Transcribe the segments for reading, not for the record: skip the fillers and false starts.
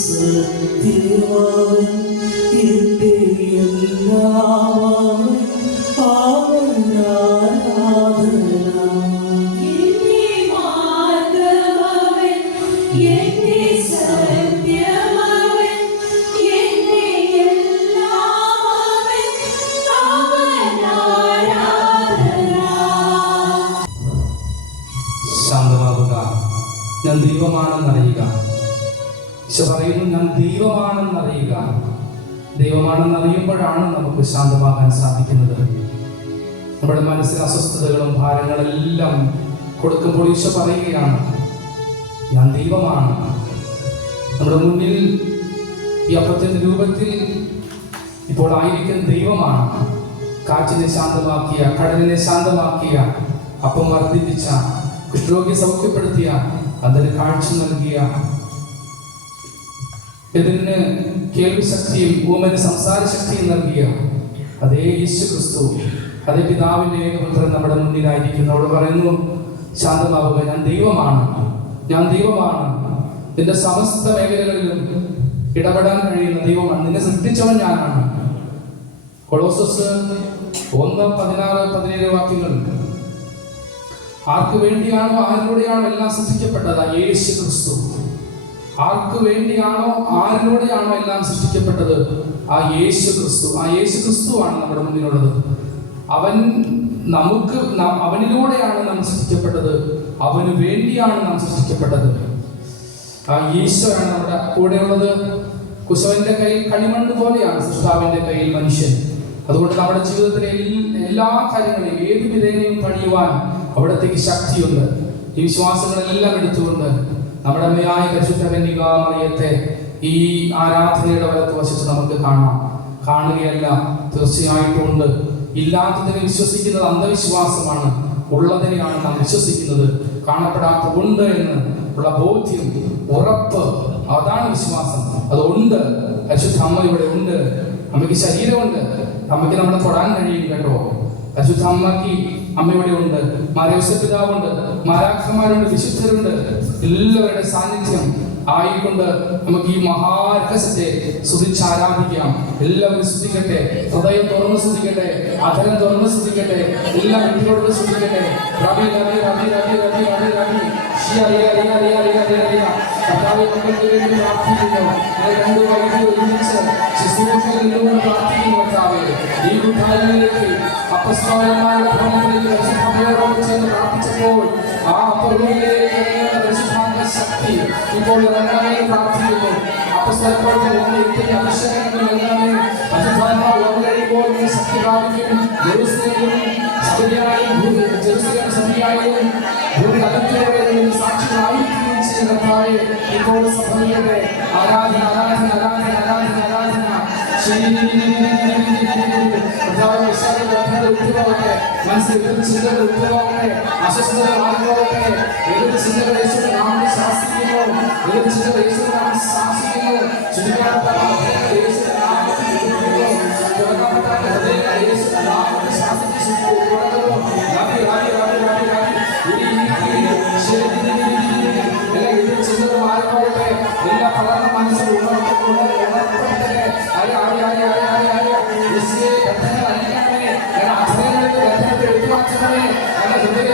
സത്യവാൻ എന്റെ എല്ലാവൻ അവൻ ആരാധന. എന്റെ മാർഗ്ഗമവൻ, എന്റെ സത്യമവൻ, എന്റെ എല്ലാമവൻ, അവൻ ആരാധന. ശാന്തമാവുക, ഞാൻ ദൈവമാണെന്നറിയുക. ഈശോ പറയുന്നു, ഞാൻ ദൈവമാണെന്നറിയുക. ദൈവമാണെന്നറിയുമ്പോഴാണ് നമുക്ക് ശാന്തമാകാൻ സാധിക്കുന്നത്. നമ്മുടെ മനസ്സിലെ അസ്വസ്ഥതകളും ഭാരങ്ങളെല്ലാം കൊടുക്കുമ്പോൾ ഈശോ പറയുകയാണ്, ഞാൻ ദൈവമാണ്. നമ്മുടെ മുന്നിൽ ഈ അപ്പത്തിന്റെ രൂപത്തിൽ ഇപ്പോൾ ആയിരിക്കുന്ന ദൈവമാണ്. കാറ്റിനെ ശാന്തമാക്കിയ, കടലിനെ ശാന്തമാക്കിയ, അപ്പം വർദ്ധിപ്പിച്ച, കുഷ്ഠരോഗിയെ സൗഖ്യപ്പെടുത്തിയ, അതിന് കാഴ്ച നൽകിയ, ഇതിന് കേൾവി ശക്തിയും ഊമന് സംസാര ശക്തിയും നൽകിയ അതേ യേശു ക്രിസ്തു, അതേ പിതാവിന്റെ ഏകപുത്രൻ നമ്മുടെ മുന്നിലായിരിക്കുന്നു. അവിടെ പറയുന്നു, ശാന്തമാവുക, ഞാൻ ദൈവമാണ്, ഞാൻ ദൈവമാണ്. നിന്റെ സമസ്ത മേഖലകളിലും ഇടപെടാൻ കഴിയുന്ന ദൈവമാണ്. നിന്നെ സൃഷ്ടിച്ചവൻ ഞാനാണ്. കൊളോസസ് 1:16-17 വാക്യങ്ങൾ. ആർക്ക് വേണ്ടിയാണോ ആരിലൂടെയാണോ എല്ലാം സൃഷ്ടിക്കപ്പെട്ടത്? യേശു ക്രിസ്തു. ആർക്ക് വേണ്ടിയാണോ ആരിലൂടെയാണോ എല്ലാം സൃഷ്ടിക്കപ്പെട്ടത്? ആ യേശു ക്രിസ്തു. ആ യേശു ക്രിസ്തുവാണ് നമ്മുടെ മുന്നിലുള്ളത്. അവനിലൂടെയാണ് നാം സൃഷ്ടിക്കപ്പെട്ടത്. അവന് വേണ്ടിയാണ് നാം സൃഷ്ടിക്കപ്പെട്ടത്. ആ ഈശോയാണ് നമ്മുടെ കൂടെയുള്ളത്. കുശവന്റെ കയ്യിൽ കളിമണ്ണ് പോലെയാണ് സൃഷ്ടാവിന്റെ കയ്യിൽ മനുഷ്യൻ. അതുകൊണ്ട് നമ്മുടെ ജീവിതത്തിലെ എല്ലാ കാര്യങ്ങളെയും ഏത് വിധേനയും പണിയുവാൻ അവിടത്തേക്ക് ശക്തിയുണ്ട്. ഈ വിശ്വാസങ്ങളെല്ലാം എടുത്തുകൊണ്ട് നമ്മുടെ അമ്മയായ പരിശുദ്ധ കന്യകാമറിയത്തെ ഈ ആരാധനയുടെ വലത്ത് വശത്ത് നമുക്ക് കാണാം. കാണുകയല്ല, തീർച്ചയായിട്ടും ഉണ്ട്. ഇല്ലാത്തതിനെ വിശ്വസിക്കുന്നത് അന്ധവിശ്വാസമാണ്. ഉള്ളതിനെയാണ് നാം വിശ്വസിക്കുന്നത്. കാണപ്പെടാത്ത ഉണ്ട് എന്ന് ഉള്ള ബോധ്യം, ഉറപ്പ്, അതാണ് വിശ്വാസം. അതുണ്ട്. പരിശുദ്ധ അമ്മ ഇവിടെ ഉണ്ട്. അമ്മയ്ക്ക് ശരീരമുണ്ട്. അമ്മയ്ക്ക് നമ്മളെ തൊടാൻ കഴിയും കേട്ടോ. പരിശുദ്ധ അമ്മയുടെ ഉണ്ട്. മാരവസപിതാവുണ്ട്, മാലാഖമാരുണ്ട്, വിശുദ്ധരുണ്ട്. എല്ലാവരുടെ സാന്നിധ്യം ആയിക്കൊണ്ട് നമുക്ക് ഈ മഹാരഹസ്യത്തെ സ്തുതിച്ച് ആരാധിക്കാം. എല്ലാവരും സ്തുതിക്കട്ടെ. ഹൃദയം തുറന്ന് സ്തുതിക്കട്ടെ, അധരം തുറന്ന് സ്തുതിക്കട്ടെ, എല്ലാ വീട്ടിലോട് സ്തുതിക്കട്ടെ. റബി റബി റബി റബി റബി റബി റബി പ്രാർത്ഥിക്കുന്നു. രണ്ട് വൈദ്യുതി ഒരുമിച്ച് ശുശ്രൂഷകളിലൂടെ പ്രാർത്ഥിക്കുന്നു. ഈ കൂട്ടായ്മയിലേക്ക് അപ്പസ്തോലന്മാരുടെ ഭവനത്തിലേക്ക് പരിശുദ്ധയോട് ചേർന്ന് പ്രാർത്ഥിച്ചപ്പോൾ ആ അപ്പുറങ്ങളിലേക്ക് പരിശുദ്ധാത്മ ശക്തി ഇപ്പോൾ ഇറങ്ങാനായി പ്രാർത്ഥിക്കുന്നു. അപ്പസ്തോലപ്രവർത്തനം അഭിഷേകങ്ങൾ എല്ലാമേ പരിശുദ്ധാത്മാവ് വന്നു കഴിയുമ്പോൾ ശക്തി പ്രാപിക്കും. ജെറുസലേമിലും സഭയായും ജെറുസലേം സഭയായും സാക്ഷികളായിരിക്കുകയും ചെയ്യുന്ന കർത്താവേ, ഇപ്പോൾ സഭയുടെ ആരാധന ആരാധന ആരാധന ആരാധന ആരാധന മനസ്സിൽ ചിന്തകൾ ഉത്തരവാകട്ടെ, അസ്വസ്ഥതകൾ മാറിപ്പോകട്ടെ. ഏതൊരു ചിന്തകൾ യേശുവിന്റെ നാമത്തിൽ ശാസിക്കുന്നു, ഏതൊരു ചിന്തകൾ യേശുവിന്റെ നാമത്തിൽ ശാസിക്കുന്നു. ചുരുക്കപ്പെട്ട ഹൃദയങ്ങൾ യേശുവിന്റെ നാമത്തിൽ തുറക്കപ്പെട്ട ഹൃദയങ്ങൾ യേശുവിന്റെ നാമത്തിൽ ശാസിച്ചു തുടങ്ങുന്നു. എല്ലാ ചിന്തകൾ മാറിപ്പോകട്ടെ. എല്ലാ പലർന്ന മനസ്സിൽ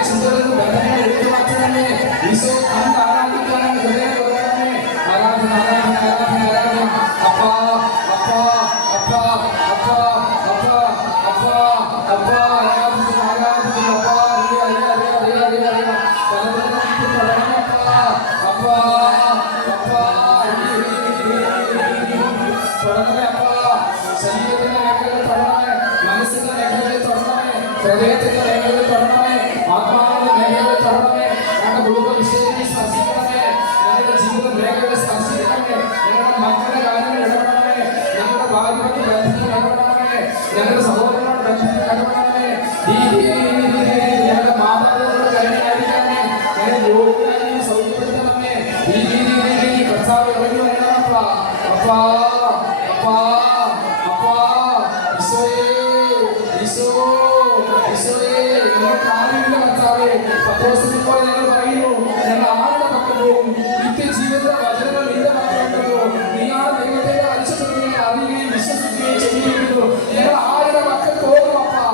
ചിന്തകളിൽ ബന്ധങ്ങൾ എടുത്തു മാറ്റുന്നേ. ഈശോ കണ്ട് ആരാധിക്കാനാണ് ഹൃദയം തുറക്കണമേ. ആരാധന ആരാധന ആരാധന ആരാധന. അപ്പാ അപ്പാ അപ്പാ അപ്പാ അപ്പാ അപ്പാ അപ്പാ ആരാധിക്കുന്നു ആരാധിക്കുന്നു. അപ്പാ അറിയ അറിയ അറിയ അറിയ അറിയ അറിയ പലതരത്തിൽ തുടങ്ങണം. അപ്പാ അപ്പാ അപ്പാ തുടങ്ങണേ. അപ്പാ ശരീരത്തിന്റെ മേഖലകൾ തുടങ്ങണേ, മനസ്സിന്റെ മേഖലകളിൽ തുടങ്ങണേ, ഹൃദയത്തിന്റെ മേഖലകളിൽ തുടങ്ങണേ, ആത്മാവിന്റെ മേഖലകളിൽ തുടങ്ങണേ. ഞങ്ങളുടെ കുടുംബ വിഷയത്തിൽ സ്പർശിക്കണമേ, ഞങ്ങളുടെ ജീവിത മേഖലകളിൽ സ്പർശിക്കണമേ, ഞങ്ങളുടെ മക്കളുടെ കാര്യങ്ങൾ ഇടപെടണമേ, ഞങ്ങളുടെ ഭാര്യയുടെ ബന്ധത്തിൽ ഇടപെടണമേ, ഞങ്ങളുടെ സഹോദരനോട് ബന്ധത്തിൽ ഇടപെടണമേ. ഞങ്ങളുടെ മാതാപിതാക്കളുടെ കരുണയായിരിക്കണമേ, ഞങ്ങളുടെ രോഗികളെയും സൗഖ്യപ്പെടുത്തണമേ. ഈ രീതിയിൽ കർത്താവ് ഇറങ്ങി വരണം. അപ്പാ അപ്പാ അപ്പാ അപ്പാ ഈശോയേ ഈശോ ഈശോയേ ഞങ്ങൾക്ക് ആരുമില്ല കർത്താവേ. പത്രോസിനെ പോലെ ഞങ്ങൾ പറയുന്നു, ഞങ്ങൾ ആരുടെ പക്കം പോകും? നിത്യജീവിതത്തിന്റെ വചനങ്ങൾ നിന്റെ പക്കലുണ്ടല്ലോ. വിശ്വസിക്കുകയും ചെയ്തിരിക്കുന്നു. ഞങ്ങൾ ആരുടെ പക്കൽ പോകും അപ്പാ?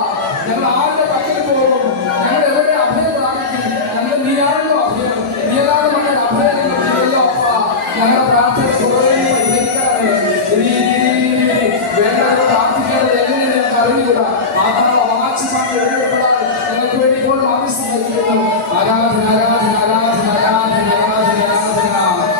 ഞങ്ങൾ ആരുടെ പക്കൽ പോകും? ഞങ്ങൾ എവിടെ അഭയം പ്രാപിക്കും? ഞങ്ങൾ നീയാണല്ലോ അഭയം. നീയല്ലാതെ മക്കൾ അഭയം ഞങ്ങൾക്കില്ലല്ലോ അപ്പാ. ഞങ്ങളുടെ പ്രാർത്ഥന കുറേയും പരിഹരിക്കണമേ. വേണ്ടത് പ്രാർത്ഥിക്കേണ്ടത് എങ്ങനെ ഞങ്ങൾക്ക് അറിഞ്ഞുകൂടാ. ആത്മാവ് വാച്ചിപ്പാൻ എഴുതപ്പെടാൻ ഞങ്ങൾക്ക് വേണ്ടി ഇപ്പോൾ ആവശ്യം വഹിക്കുന്നു. ആരാധന ആരാധന ആരാധന ആരാധന ആരാധന ആരാധന.